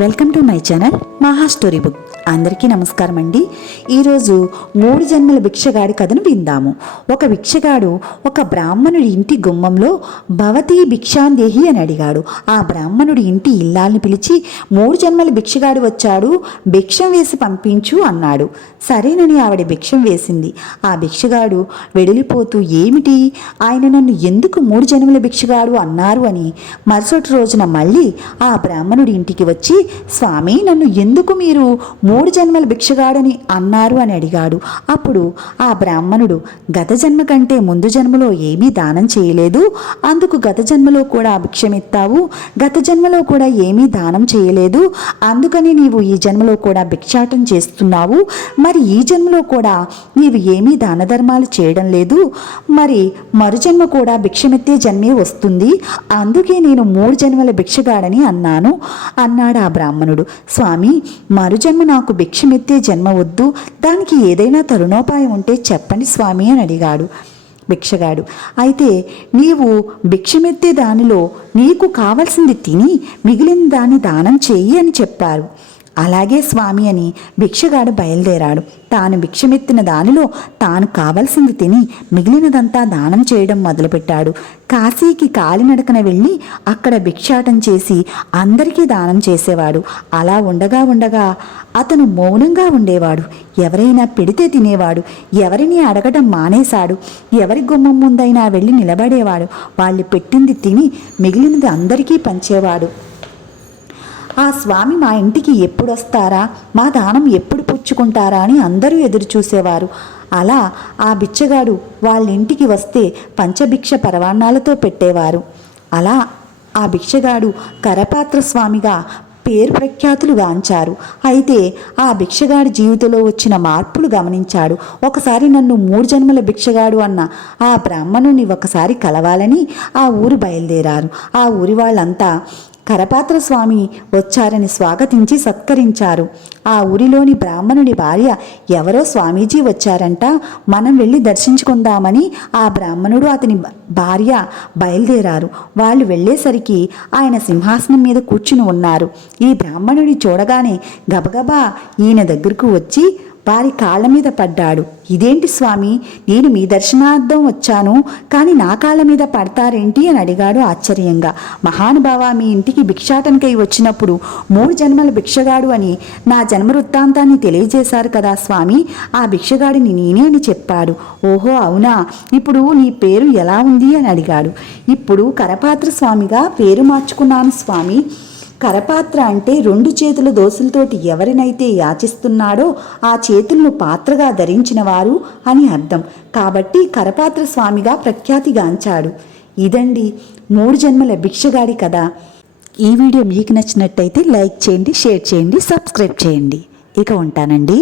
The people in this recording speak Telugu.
Welcome to my channel Maha story book. అందరికీ నమస్కారం అండి ఈరోజు మూడు జన్మల భిక్షగాడి కథను విందాము. ఒక భిక్షగాడు ఒక బ్రాహ్మణుడి ఇంటి గుమ్మంలో భవతి భిక్షాందేహి అని అడిగాడు. ఆ బ్రాహ్మణుడి ఇంటి ఇల్లాలను పిలిచి మూడు జన్మల భిక్షగాడు వచ్చాడు భిక్షం వేసి పంపించు అన్నాడు. సరేనని ఆవిడ భిక్షం వేసింది. ఆ భిక్షగాడు వెడిలిపోతూ ఏమిటి? ఆయన నన్ను ఎందుకు మూడు జన్మల భిక్షగాడు అన్నారు అని మరుసటి రోజున మళ్ళీ ఆ బ్రాహ్మణుడి ఇంటికి వచ్చి స్వామి నన్ను ఎందుకు మీరు మూడు జన్మల భిక్షగాడని అన్నారు అని అడిగాడు. అప్పుడు ఆ బ్రాహ్మణుడు గత జన్మ కంటే ముందు జన్మలో ఏమీ దానం చేయలేదు? అందుకు గత జన్మలో కూడా భిక్షమెత్తావు? గత జన్మలో కూడా ఏమీ దానం చేయలేదు? అందుకని నీవు ఈ జన్మలో కూడా భిక్షాటం చేస్తున్నావు? మరి ఈ జన్మలో కూడా నీవు ఏమీ దాన ధర్మాలు చేయడం లేదు? మరి మరు జన్మ కూడా భిక్షమెత్తే జన్మే వస్తుంది. అందుకే నేను మూడు జన్మల భిక్షగాడని అన్నాను అన్నాడు ఆ బ్రాహ్మణుడు. స్వామి మరు జన్మ నాకు భిక్షమెత్తే జన్మ వద్దు దానికి ఏదైనా తరుణోపాయం ఉంటే చెప్పండి స్వామి అని అడిగాడు భిక్షగాడు. అయితే నీవు భిక్షమెత్తే దానిలో నీకు కావలసింది తిని మిగిలిన దాన్ని దానం చెయ్యి అని చెప్పారు. అలాగే స్వామి అని భిక్షగాడు బయలుదేరాడు. తాను భిక్షమెత్తిన దానిలో తాను కావలసింది తిని మిగిలినదంతా దానం చేయడం మొదలుపెట్టాడు. కాశీకి కాలినడకన వెళ్ళి అక్కడ భిక్షాటం చేసి అందరికీ దానం చేసేవాడు. అలా ఉండగా ఉండగా అతను మౌనంగా ఉండేవాడు. ఎవరైనా పెడితే తినేవాడు. ఎవరిని అడగటం మానేశాడు. ఎవరి గుమ్మం ముందైనా వెళ్ళి నిలబడేవాడు. వాళ్ళు పెట్టింది తిని మిగిలినది అందరికీ పంచేవాడు. ఆ స్వామి మా ఇంటికి ఎప్పుడు వస్తారా మా దానం ఎప్పుడు పుచ్చుకుంటారా అని అందరూ ఎదురు చూసేవారు అలా ఆ బిచ్చగాడు వాళ్ళ ఇంటికి వస్తే పంచభిక్ష పరవాణాలతో పెట్టేవారు. అలా ఆ భిక్షగాడు కరపాత్ర స్వామిగా పేరు ప్రఖ్యాతులు గాంచారు. అయితే ఆ భిక్షగాడి జీవితంలో వచ్చిన మార్పులు గమనించాడు. ఒకసారి నన్ను మూడు జన్మల భిక్షగాడు అన్న ఆ బ్రాహ్మణుని ఒకసారి కలవాలని ఆ ఊరు బయలుదేరారు. ఆ ఊరి వాళ్ళంతా కరపాత్ర స్వామి వచ్చారని స్వాగతించి సత్కరించారు. ఆ ఊరిలోని బ్రాహ్మణుడి భార్య ఎవరో స్వామీజీ వచ్చారంట. మనం వెళ్ళి దర్శించుకుందామని ఆ బ్రాహ్మణుడు అతని భార్య బయలుదేరారు. వాళ్ళు వెళ్ళేసరికి ఆయన సింహాసనం మీద కూర్చుని ఉన్నారు. ఈ బ్రాహ్మణుడి చూడగానే గబగబా ఈయన దగ్గరకు వచ్చి వారి కాళ్ళ మీద పడ్డాడు. ఇదేంటి స్వామి? నేను మీ దర్శనార్థం వచ్చాను కానీ నా కాళ్ళ మీద పడతారేంటి? అని అడిగాడు ఆశ్చర్యంగా. మహానుభావ మీ ఇంటికి భిక్షాటనకై వచ్చినప్పుడు మూడు జన్మల భిక్షగాడు అని నా జన్మ వృత్తాంతాన్ని తెలియజేశారు కదా స్వామి. ఆ భిక్షగాడిని నేనే అని చెప్పాడు. ఓహో అవునా? ఇప్పుడు నీ పేరు ఎలా ఉంది? అని అడిగాడు. ఇప్పుడు కరపాత్ర స్వామిగా పేరు మార్చుకున్నాను స్వామి. కరపాత్ర అంటే రెండు చేతుల దోసులతోటి ఎవరినైతే యాచిస్తున్నాడో ఆ చేతులను పాత్రగా ధరించిన వారు అని అర్థం. కాబట్టి కరపాత్ర స్వామిగా ప్రఖ్యాతిగాంచాడు. ఇదండి మూడు జన్మల భిక్షగాడి కదా ఈ వీడియో మీకు నచ్చినట్టయితే లైక్ చేయండి షేర్ చేయండి సబ్స్క్రైబ్ చేయండి. ఇక ఉంటానండి.